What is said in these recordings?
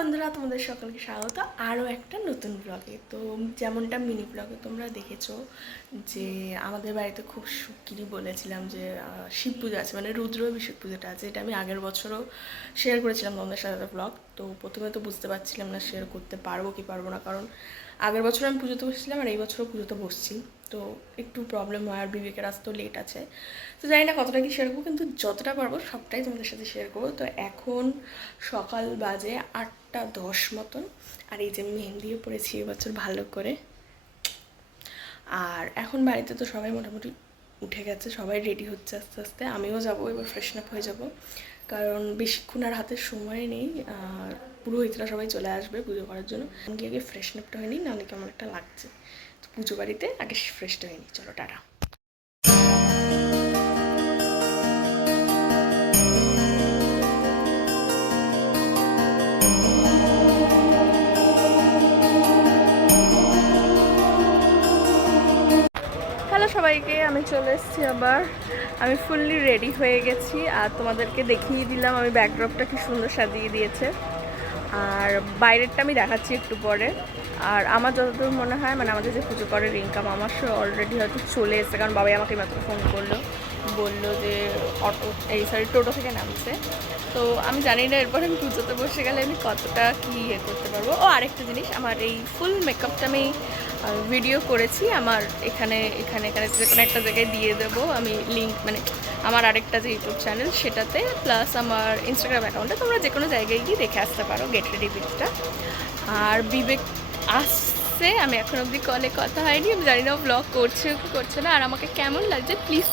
বন্ধুরা, তোমাদের সকলকে স্বাগত আরও একটা নতুন ব্লগে। তো যেমনটা মিনি ব্লগে তোমরা দেখেছো যে আমাদের বাড়িতে খুব শিগগিরই বলেছিলাম যে শিব পুজো আছে, মানে রুদ্রাভিষেক পুজোটা আছে। এটা আমি আগের বছরও শেয়ার করেছিলাম তোমাদের সাথে ব্লগ। তো প্রথমে তো বুঝতে পারছিলাম না শেয়ার করতে পারবো কি পারবো না, কারণ আগের বছর আমি পুজোতে বসেছিলাম আর এই বছরও পুজোতে বসছি। তো একটু প্রবলেম হয়, আর বিবেকের আসতেও লেট আছে। তো জানি না কতটা কি শেয়ার করবো, কিন্তু যতটা পারবো সবটাই তোমাদের সাথে শেয়ার করবো। তো এখন সকাল বাজে 8:10 মতন, আর এই যে মেহেন্দিও পড়েছি এবছর ভালো করে। আর এখন বাড়িতে তো সবাই মোটামুটি উঠে গেছে, সবাই রেডি হচ্ছে আস্তে আস্তে। আমিও যাবো, এবার ফ্রেশন আপ হয়ে যাব, কারণ বেশিক্ষণ আর হাতে সময় নেই। আর পুরোহিতরা সবাই চলে আসবে পুজো করার জন্য। আমি আগে ফ্রেশন আপটা হয়নি, নাহলে কেমন একটা লাগছে। তো পুজো বাড়িতে আগে ফ্রেশটা হয়নি। চলো টাটা। হ্যালো সবাইকে, আমি চলে এসেছি আবার। আমি ফুললি রেডি হয়ে গেছি, আর তোমাদেরকে দেখিয়ে দিলাম আমি ব্যাকড্রপটা কি সুন্দর সাজিয়ে দিয়েছে। আর বাইরেরটা আমি দেখাচ্ছি একটু পরে। আর আমার যতদূর মনে হয়, মানে আমাদের যে পুজো করে রিঙ্কা মামা, সে অলরেডি হয়তো চলে এসেছে, কারণ বাবাই আমাকে মাত্র ফোন করলো, বললো যে টোটো থেকে নামছে। তো আমি জানি না এরপর আমি পুজোতে বসে গেলে আমি কতটা কি করতে পারবো। ও আরেকটা জিনিস, আমার এই ফুল মেকআপটা আমি ভিডিও করেছি আমার এখানে এখানে এখানে যে কোনো একটা জায়গায় দিয়ে দেবো আমি লিঙ্ক, মানে আমার আরেকটা যে ইউটিউব চ্যানেল সেটাতে, প্লাস আমার ইনস্টাগ্রাম অ্যাকাউন্টে, তোমরা যে কোনো জায়গায় গিয়ে দেখে আসতে পারো গেট রেডি উইথটা। আর বিবেক আসছে, আমি এখন অবধি কলে কথা হয়নি, আমি জানি না ব্লগ করছে কি করছে না, আর আমাকে কেমন লাগছে প্লিজ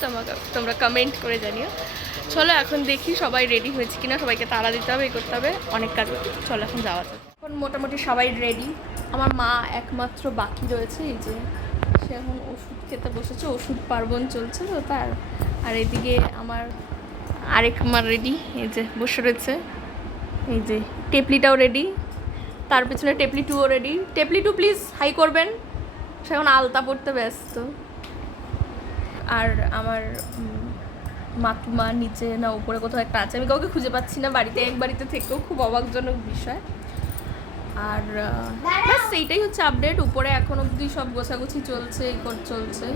তোমরা কমেন্ট করে জানিও। চলো এখন দেখি সবাই রেডি হয়েছে কিনা, সবাইকে তাড়া দিতে হবে, করতে হবে, অনেক কাজ করতে। চলো এখন যাওয়া যাক। এখন মোটামুটি সবাই রেডি, আমার মা একমাত্র বাকি রয়েছে। এই যে সে এখন ওষুধ খেতে বসেছে, ওষুধ পার্বণ চলছে তো তার। আর এদিকে আমার আরেক মা রেডি, এই যে বসে রয়েছে। এই যে টেপলিটাও রেডি, তার পেছনে টেপলি টুও রেডি। টেপলি টু প্লিজ হাই করবেন, সে এখন আলতা পড়তে ব্যস্ত। আর আমার মাতুমা নিচে না উপরে কোথাও একটা আছে, আমি কাউকে খুঁজে পাচ্ছি না বাড়িতে, এক বাড়িতে থেকেও খুব অবাকজনক বিষয়। আর ব্যাস সেইটাই হচ্ছে আপডেট। উপরে এখন অবধি সব গোছাগুছি চলছে, চলছে।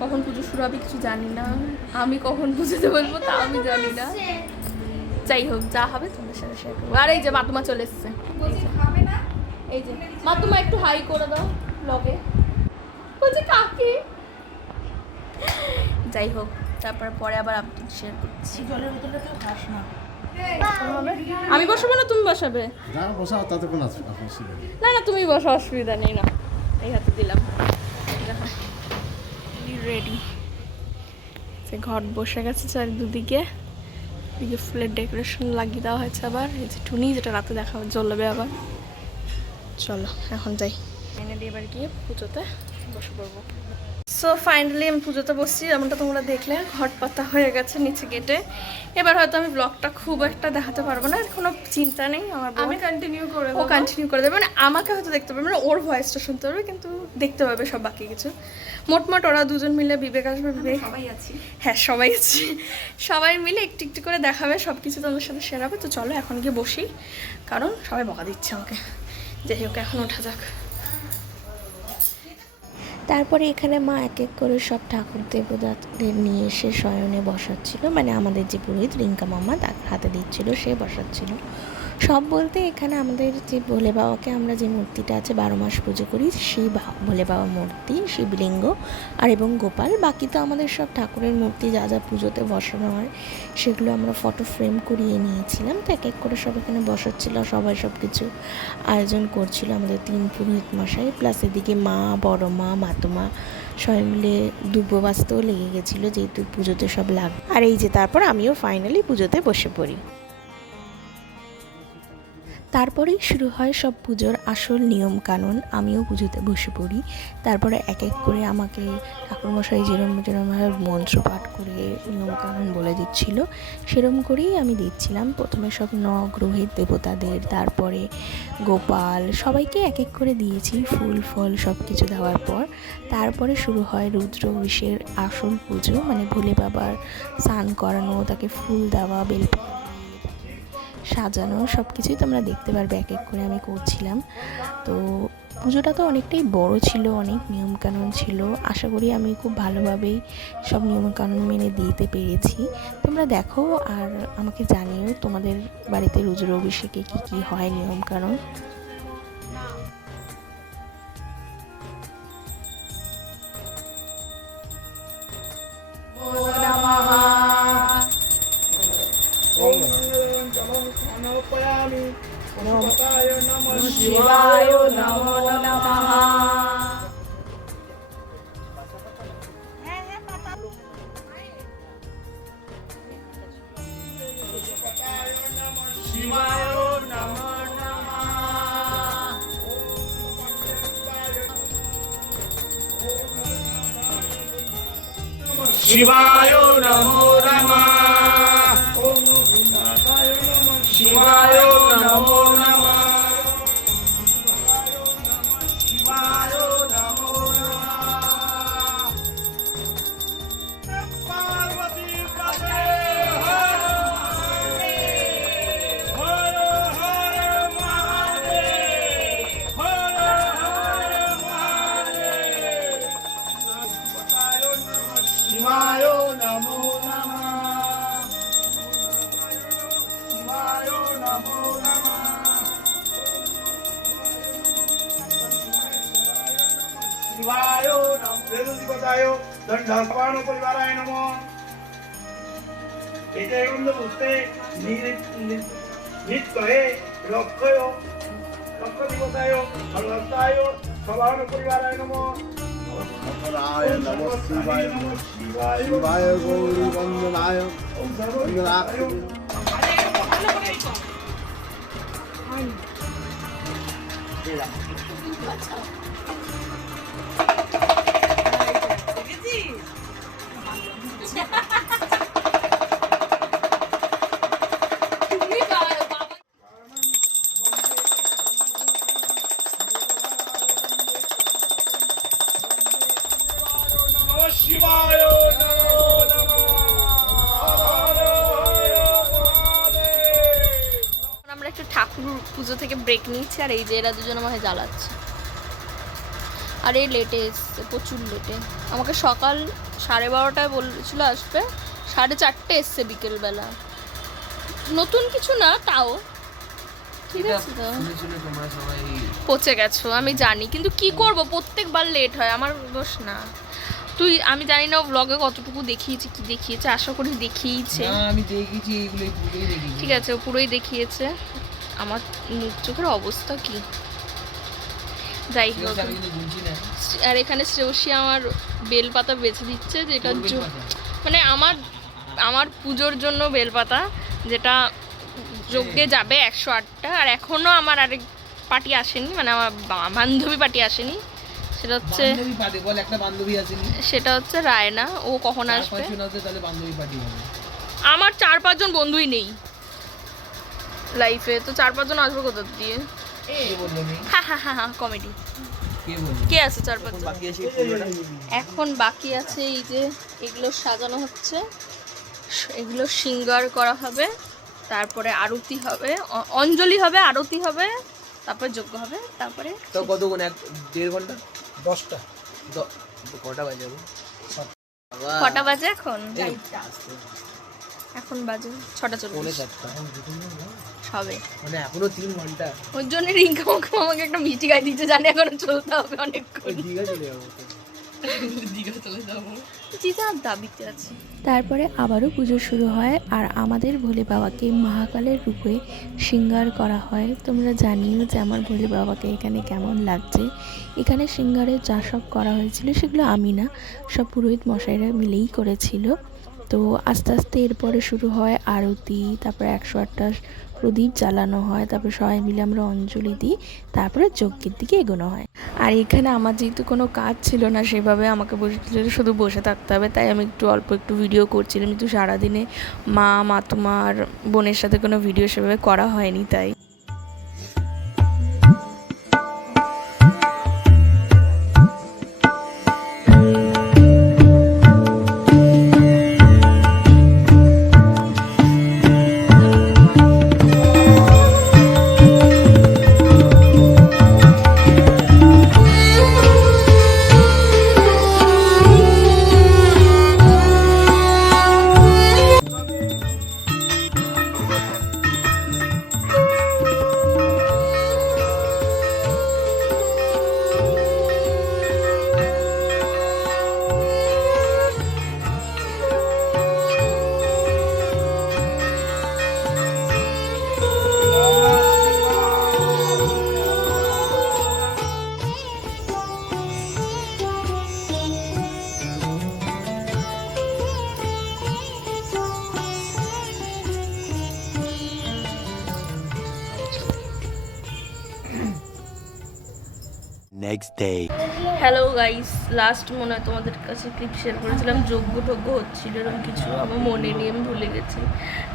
কখন পুজো শুরু হবে কিছু জানি না, আমি কখন পুজোতে বলবো তা আমি জানি না। যাই হোক, যা হবে তোমাদের সাথে শেয়ার করবো। আর এই যে মাতুমা চলে এসছে, এই যে মাতুমা একটু হাই করে দাও লগে, বলছে কাকে। যাই হোক, তারপর পরে আবার আপডেট শেয়ার করছি। জলের বোতলটা কেউ খাস না, আমি বসাবো না তুমি বসাবে? না না তুমি বসো, অসুবিধা নেই। না এই হাতে দিলাম। রেডি, সে ঘর বসে গেছে চারিদিকে, এদিকে ফুলের ডেকোরেশন লাগিয়ে দেওয়া হয়েছে আবার। এই যে টুনি, যেটা রাতে দেখা জ্বলবে আবার। চলো এখন যাই, এনে দিয়ে এবার গিয়ে পুজোতে বসে পড়বো। সো ফাইনালি আমি পুজোতে বসছি, যেমনটা তোমরা দেখলে ঘট পাতা হয়ে গেছে নিচে গেটে। এবার হয়তো আমি ব্লগটা খুব একটা দেখাতে পারবো না, কোনো চিন্তা নেই, আমার আমি কন্টিনিউ করে ও কন্টিনিউ করে দেবে, মানে আমাকে হয়তো দেখতে পারবে, মানে ওর ভয়েসটা শুনতে পারবে, কিন্তু দেখতে পাবে সব বাকি কিছু। মোটমাট ওরা দুজন মিলে, বিবেক আসবে, বিবেক সবাই আছি, হ্যাঁ সবাই আছি, সবাই মিলে একটু একটু করে দেখাবে, সব কিছু তোমাদের সাথে শেয়ার হবে। তো চলো এখন গিয়ে বসি, কারণ সবাই বকা দিচ্ছে আমাকে। যাই হোক এখন ওঠা যাক। তারপরে এখানে মা এক এক করে সব ঠাকুর দেবতাদের নিয়ে এসে শয়নে বসাচ্ছিল, মানে আমাদের যে পুরোহিত রিঙ্কা মামা তার হাতে দিচ্ছিল, সে বসাচ্ছিল। সব বলতে এখানে আমাদের যে ভোলে বাবাকে আমরা যে মূর্তিটা আছে 12 মাস পুজো করি, সেই ভোলে বাবা মূর্তি, শিবলিঙ্গ আর এবং গোপাল, বাকি তো আমাদের সব ঠাকুরের মূর্তি যা যা পুজোতে বসানো হয় সেগুলো আমরা ফটো ফ্রেম করিয়ে নিয়েছিলাম। তো এক এক করে সব এখানে বসাচ্ছিল, সবাই সব কিছু আয়োজন করছিল, আমাদের 3 পুরোহিত মশাই, প্লাস এদিকে মা, বড় মা, মাতুমা সবাই মিলে দুব্বো বাজতেও লেগে গেছিলো, যেহেতু পুজোতে সব লাগবে। আর এই যে তারপর আমিও ফাইনালি পুজোতে বসে পড়ি। তারপরেই শুরু হয় সব পুজোর আসল নিয়মকানুন, আমিও পুজোতে বসে পড়ি। তারপরে এক এক করে আমাকে ঠাকুরমশাই যেরমভাবে মন্ত্র পাঠ করে নিয়মকানুন বলে দিচ্ছিল, সেরম করেই আমি দিচ্ছিলাম। প্রথমে সব নগ্রহের দেবতাদের, তারপরে গোপাল, সবাইকে এক এক করে দিয়েছি ফুল ফল সব কিছু দেওয়ার পর। তারপরে শুরু হয় রুদ্রাভিষেকের আসল পুজো, মানে ভোলে বাবার স্নান করানো, তাকে ফুল দেওয়া, বেলপাতা সাজানো সব কিছুই তোমরা দেখতে পারবে এক এক করে আমি করছিলাম। তো পুজোটা তো অনেকটাই বড় ছিল, অনেক নিয়মকানুন ছিল। আশা করি আমি খুব ভালোভাবেই সব নিয়মকানুন মেনে দিতে পেরেছি। তোমরা দেখো আর আমাকে জানিও তোমাদের বাড়িতে রুদ্র অভিষেকে কী কী হয় নিয়মকানুন। শিবায় নমো নমঃ। शिवाय नमो नमः। शिवाय नमो नमः। शिवाय नमो नमः। पार्वती पते हर हर हर महादेव हर हर महादेव। शिवाय नमो नमः। शिवाय नमो नमः। शिवाय नमो देवदेवताय दंडपाण परिवाराय नमः। एते गंधपुष्टे नित्ये लक्षय लक्षदेवताय हरहस्ताय सभान परिवाराय नमः। राय नमः शिवाय शिवाय गौरी वंदनाय वंदनाक्षि। शिवाय नमो नमः। हर हर महादेव। আমরা একটু ঠাকুর পুজো থেকে ব্রেক নিচ্ছি, আর এই যে এরা দুজন আমাকে জ্বালাচ্ছে। আর এই লেটে এসছে, প্রচুর লেটে। আমাকে সকাল 12:30টায় বলেছিল আসবে, 4:30 এসছে বিকেলবেলা। নতুন কিছু না তাও, ঠিক আছে তো। পচে গেছো আমি জানি, কিন্তু কি করব, প্রত্যেকবার লেট হয়, আমার দোষ না। আমি জানি না ব্লগে কতটুকু দেখিয়েছে, কি দেখিয়েছে, আশা করি দেখিয়েছে। আমি দেখেছি এইগুলো পুরোই দেখেছি। ঠিক আছে, ও পুরোই দেখিয়েছে। আমার মুখ চোখের অবস্থা কি, যাই হোক। আর এখানে শ্রেয়সী আমার বেলপাতা বেছে দিচ্ছে, যেটা মানে আমার পুজোর জন্য বেলপাতা, যেটা যজ্ঞে যাবে 108টা। আর এখনো আমার আরেক পার্টি আসেনি, মানে আমার বান্ধবী পার্টি আসেনি। সেটা হচ্ছে সেটা হচ্ছে রায়না। ও কখন আসবে? আমার 4-5 জন বন্ধুই নেই লাইফে, তো 4-5 জন আসবে কোথা দিয়ে? হ্যাঁ কমেডি। কে আছে 4-5 জন? এখন বাকি আছে এই যে এগুলো সাজানো হচ্ছে, এগুলো সিঙ্গার করা হবে, তারপরে আরতি হবে, অঞ্জলি হবে, আরতি হবে, তারপরে যজ্ঞ হবে, তারপরে তো কতক্ষণ? 1.5 ঘন্টা? 10টা। কটা বাজে? কটা বাজে এখন? এখন বাজে 6:40 সবে, মানে এখনো 3 ঘন্টা। ওই জন্য রিঙ্কা আমাকে একটা মিষ্টি গায়ে দিচ্ছে, জানি এখনো চলতে হবে অনেকক্ষণ। দীঘা চলে যাবো, চিতার দাবিতে আছে। তারপরে আবারও পুজো শুরু হয়, আর আমাদের ভোলে বাবাকে মহাকালের রূপে শৃঙ্গার করা হয়। তোমরা জানিও যে আমার ভোলে বাবাকে এখানে কেমন লাগছে। এখানে শৃঙ্গারে যা সব করা হয়েছিল সেগুলো আমি না, সব পুরোহিত মশাইরা মিলেই করেছিল। তো আস্তে আস্তে এরপরে শুরু হয় আরতি, তারপরে 108টা প্রদীপ জ্বালানো হয়, তারপরে সবাই মিলে আমরা অঞ্জলি দিই, তারপরে যজ্ঞের দিকে এগোনো হয়। আর এখানে আমার যেহেতু কোনো কাজ ছিল না সেভাবে, আমাকে বসেছিল শুধু বসে থাকতে হবে, তাই আমি অল্প একটু ভিডিও করছিলাম। কিন্তু সারাদিনে মা তোমার বোনের সাথে কোনো ভিডিও সেভাবে করা হয়নি, তাই। Next day. Hello guys, last মনে হয় তোমাদের কাছে ক্লিপ শেয়ার করেছিলাম, যজ্ঞ টজ্ঞ হচ্ছিল এরকম কিছু, আমার মনে নিয়ে আমি ভুলে গেছি।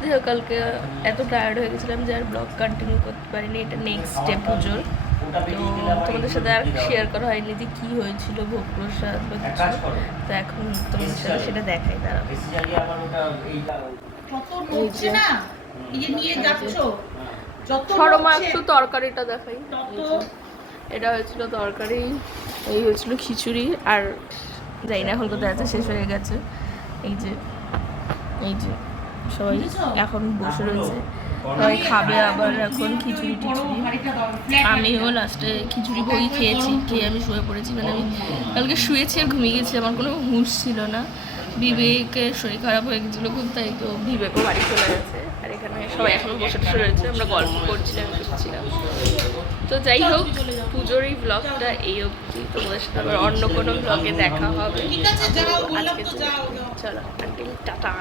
যাই হোক, কালকে এত টায়ার্ড হয়ে গেছিলাম যে আর ব্লগ কন্টিনিউ করতে পারিনি। এটা নেক্সট ডে পুজোর, তো তোমাদের সাথে আর শেয়ার করা হয়নি যে কী হয়েছিল, ভোগ প্রসাদ বা কিছু। তো এখন তোমাদের সাথে সেটা দেখাই, দাঁড়াও। সরমা একটু তরকারিটা দেখাই। এটা হয়েছিল তরকারি, এই হয়েছিল খিচুড়ি, আর যাই না এখন কোথায় আছে, শেষ হয়ে গেছে। এই যে সবাই এখন বসে রয়েছে, সবাই খাবে আবার এখন খিচুড়ি টিচুড়ি। আমিও লাস্টে খিচুড়ি বই খেয়েছি, খেয়ে আমি শুয়ে পড়েছি। মানে আমি কালকে শুয়েছি আর ঘুমিয়ে গেছি, আমার কোনো হুঁশ ছিল না। বিবেকের শরীর খারাপ হয়ে গেছিলো খুব, তাই তো বিবেকও বাড়ি চলে গেছে। আর এখানে সবাই এখনও বসে বসে রয়েছে, আমরা গল্প করছিলাম, শুনছিলাম। তো যাই হোক, পুজোর এই ব্লগটা এই অবধি। তোমাদের সাথে আবার অন্য কোনো ব্লগে দেখা হবে। আজকে চলো, টাটা।